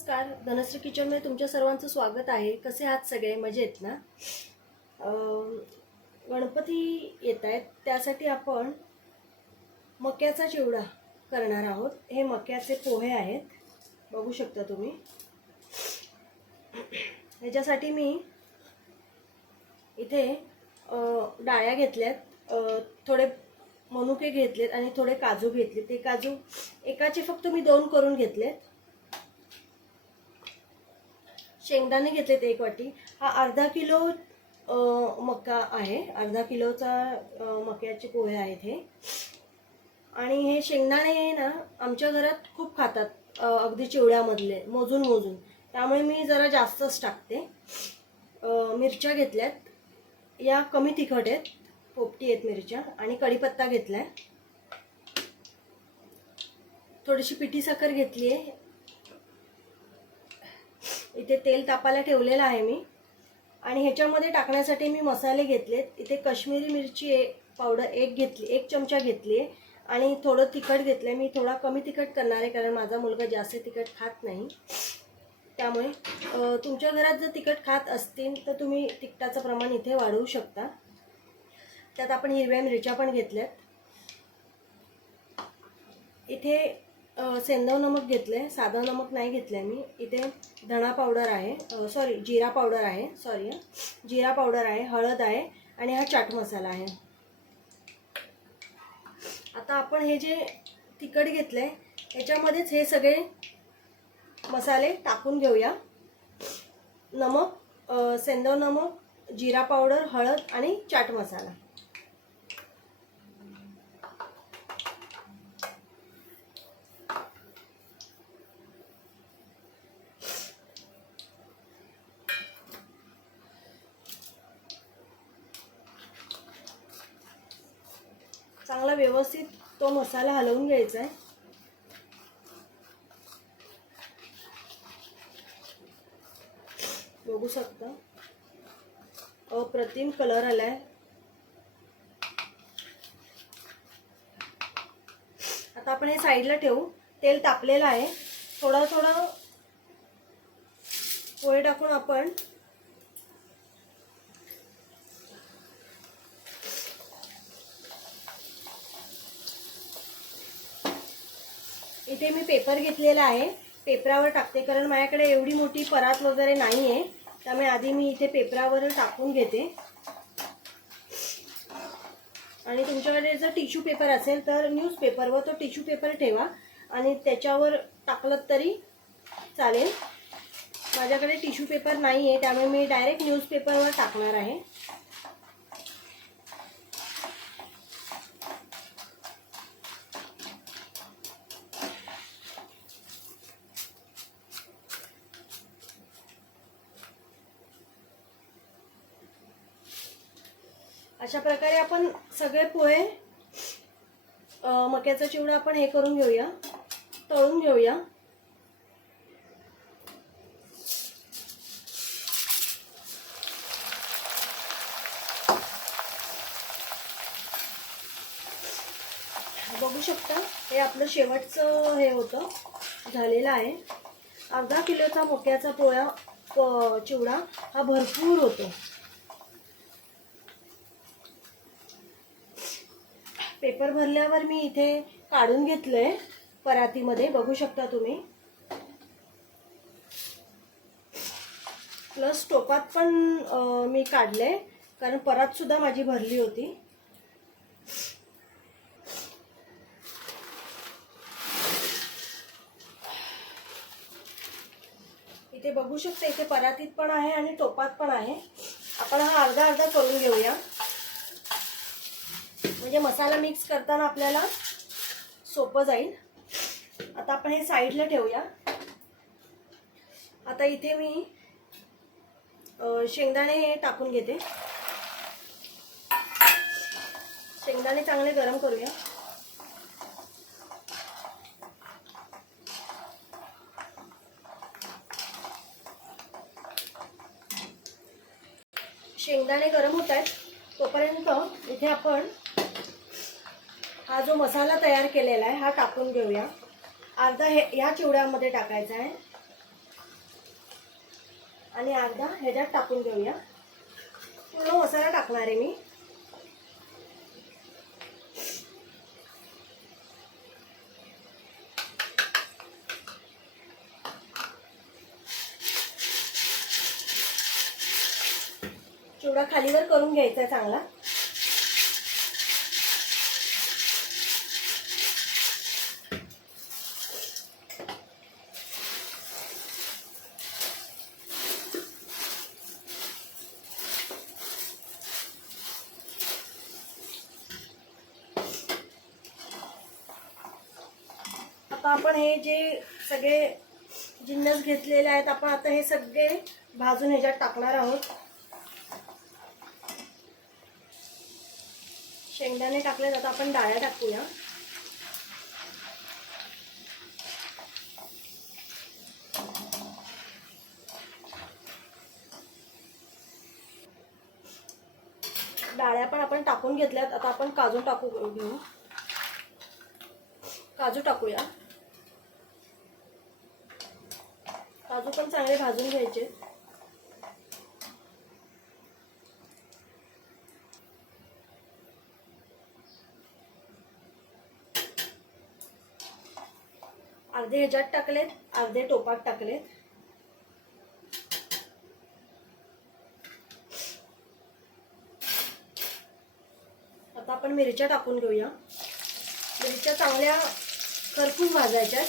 नमस्कार. धनश्री किचनमध्ये तुमच्या सर्वांचं स्वागत आहे. कसे आहात सगळे? मजेत ना? गणपती येत आहेत. त्यासाठी आपण मक्याचा चिवडा करणार आहोत. हे मक्याचे पोहे आहेत. बघू शकता तुम्ही. ह्याच्यासाठी मी इथे डाळ्या घेतल्यात. थोडे मनुके घेतलेत आणि थोडे काजू घेतले ते काजू एकाचे फक्त मी दोन करून घेतलेत. शेंगदाणे घेतलेत एक वाटी. हा अर्धा किलो मका आहे. अर्धा किलोचा मक्याचे पोहे आहेत हे. आणि हे शेंगदाणे हे ना आमच्या घरात खूप खातात अगदी चिवड्यामधले मोजून मोजून त्यामुळे मी जरा जास्तच टाकते. मिरच्या घेतल्यात. या कमी तिखट आहेत. पोपटी आहेत मिरच्या आणि कढीपत्ता घेतलाय. थोडीशी पिठी साखर घेतली आहे इथे तेल तापायला ठेवलेलं आहे मी. आणि ह्याच्यामध्ये टाकण्यासाठी मी मसाले घेतलेत. इथे काश्मीरी मिरची एक पावडर एक घेतली एक चमचा घेतली आहे. आणि थोडं तिखट घेतलं आहे मी थोडा कमी तिखट करणार आहे कारण माझा मुलगा जास्त तिखट खात नाही. त्यामुळे तुमच्या घरात जर तिखट खात असतील तर तुम्ही तिखटाचं प्रमाण इथे वाढवू शकता. त्यात आपण हिरव्या मिरच्या पण घेतल्यात. इथे सेंदव नमक घेतलं आहे साधं नमक नाही घेतलं आहे मी. इथे धणा पावडर आहे. सॉरी जिरा पावडर आहे. सॉरी जिरा पावडर आहे हळद आहे आणि हा चाट मसाला आहे. आता आपण हे जे तिखट घेतलं आहे ह्याच्यामध्येच हे सगळे मसाले टाकून घेऊया. नमक सेंदव नमक जिरा पावडर हळद आणि चाट मसाला. चांगला व्यवस्थित तो मसाला हलवून घ्यायचा आहे. बघू शकता. अप्रतिम कलर आलाय. आता आपण हे साईडला ठेवू. तेल तापलेलं आहे. थोडा थोडा पोहे टाकून आपण इथे मी पेपर घेतलेला आहे. पेपरावर टाकते कारण माझ्याकडे एवढी मोठी परात वगैरे नाही आहे त्यामुळे आधी मी इथे पेपरावर टाकून घेते. आणि तुमच्याकडे जर टिश्यू पेपर असेल तर न्यूजपेपरवर तो टिश्यू पेपर ठेवा. आणि त्याच्यावर टाकलं तरी चालेल. माझ्याकडे टिश्यू पेपर नाही आहे त्यामुळे मी डायरेक्ट न्यूजपेपरवर टाकणार आहे. अशा प्रकारे आपण सगळे पोहे मक्याचा चिवडा आपण हे करून घेऊया. तळून घेऊया. बघू शकता हे आपलं शेवटचं हे होतं झालेलं आहे. अर्धा किलोचा मक्याचा पोळ्या चिवडा हा भरपूर होतो. पेपर भरल्यावर मी इथे काढून घेतलंय परातीमध्ये बघू शकता तुम्ही. प्लस टोपात पण मी काढले कारण परात सुद्धा माझी भरली होती. इथे बघू शकता इथे परातीत पण आहे आणि टोपात पण आहे. आपण हा अर्धा अर्धा करून घेऊया. म्हणजे मसाला मिक्स करताना आपल्याला सोपं जाईल. आता आपण हे साईडला ठेवूया. आता इथे मी शेंगदाणे हे टाकून घेते. शेंगदाणे चांगले गरम करूया. शेंगदाणे गरम होत आहेत. तोपर्यंत इथे आपण हा जो मसाला तयार केलेला आहे हा टाकून घेऊया. अर्धा हे ह्या चिवड्यामध्ये टाकायचा आहे. आणि अर्धा ह्याच्यात टाकून घेऊया. पूर्ण मसाला टाकणार आहे मी. चिवडा खालीवर करून घ्यायचा आहे चांगला. आता आपण हे जे सगळे जिन्नस घेतलेले आहेत आपण आता हे सगळे भाजून ह्याच्यात टाकणार आहोत. शेंगदाणे टाकले आता आपण डाळ्या टाकूया. डाळ्या पण आपण टाकून घेतल्यात आता आपण काजू टाकू घेऊ. काजू टाकूया. काजू पण चांगले भाजून घ्यायचे. अर्धे ह्याच्यात टाकलेत अर्धे टोपात टाकलेत. आता आपण मिरच्या टाकून घेऊया. मिरच्या चांगल्या करपून भाजायच्या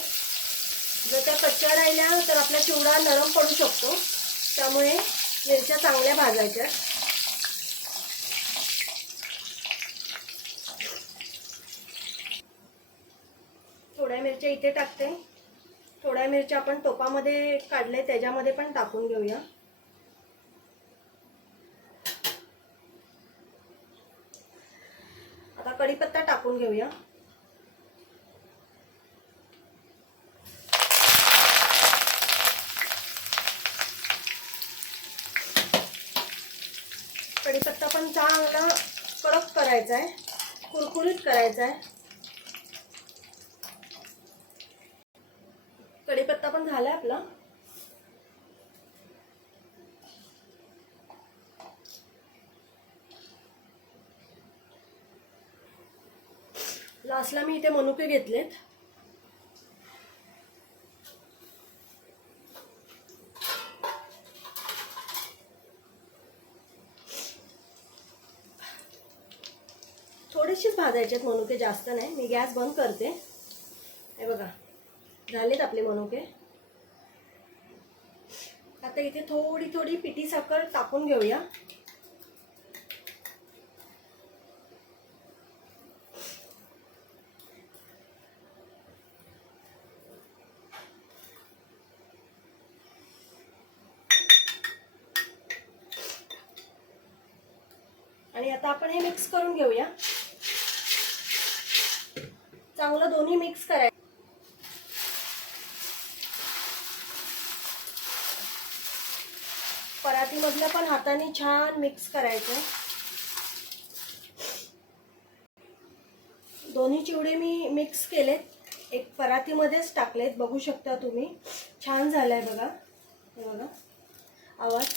जर त्या कच्च्या राहिल्या तर आपला चिवडा नरम पडू शकतो. त्यामुळे मिरच्या चांगल्या भाजायच्या. थोड्या मिरच्या इथे टाकते. थोड्या मिरच्या आपण टोपामध्ये काढले त्याच्यामध्ये पण टाकून घेऊया. आता कढीपत्ता टाकून घेऊया. कढीपत्ता पण चांगला कडक करायचा आहे. कुरकुरीत करायचा आहे. कढीपत्ता पण झालाय आपला. लास्टला मी इथे मनुके घेतलेत. थोडेसेच भाजायचे आहेत मनुके जास्त नाही. मी गॅस बंद करते. हे बघा झालेत आपले मनुके. आता इथे थोडी थोडी पिठी साखर टाकून घेऊया. आणि आता आपण हे मिक्स करून घेऊया. चांगलं दोन्ही मिक्स करायचं. परातीमधलं पण हाताने छान मिक्स करायचं. दोन्ही चिवडे मी मिक्स केलेत. एक परातीमध्येच टाकलेत बघू शकता तुम्ही. छान झालाय बघा. हे बघा. आवाज.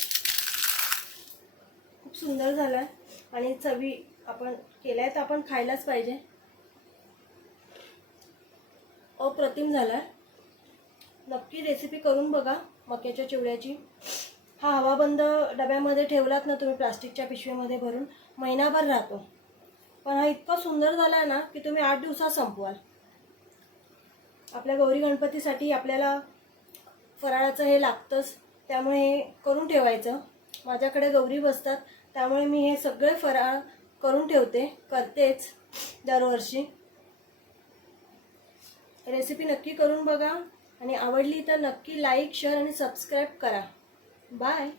खूप सुंदर झालाय. आणि चवी आपण केल्या तर आपण खायलाच पाहिजे. अप्रतिम झालाय. नक्की रेसिपी करून बघा मक्याच्या चिवड्याची. हा हवाबंद डब्यामध्ये ठेवलात ना तुम्ही प्लास्टिकच्या पिशवीमध्ये भरून महिनाभर राहतो. पण हा इतका सुंदर झाला आहे ना की तुम्ही आठ दिवसात संपवाल. आपल्या गौरी गणपतीसाठी आपल्याला फराळाचं हे लागतंच त्यामुळे हे करून ठेवायचं. माझ्याकडे गौरी बसतात त्यामुळे मी हे सगळे फराळ करून ठेवते करतेच दरवर्षी. रेसिपी नक्की करून बघा. आणि आवडली तर नक्की लाईक शेअर आणि सबस्क्राईब करा. बाय.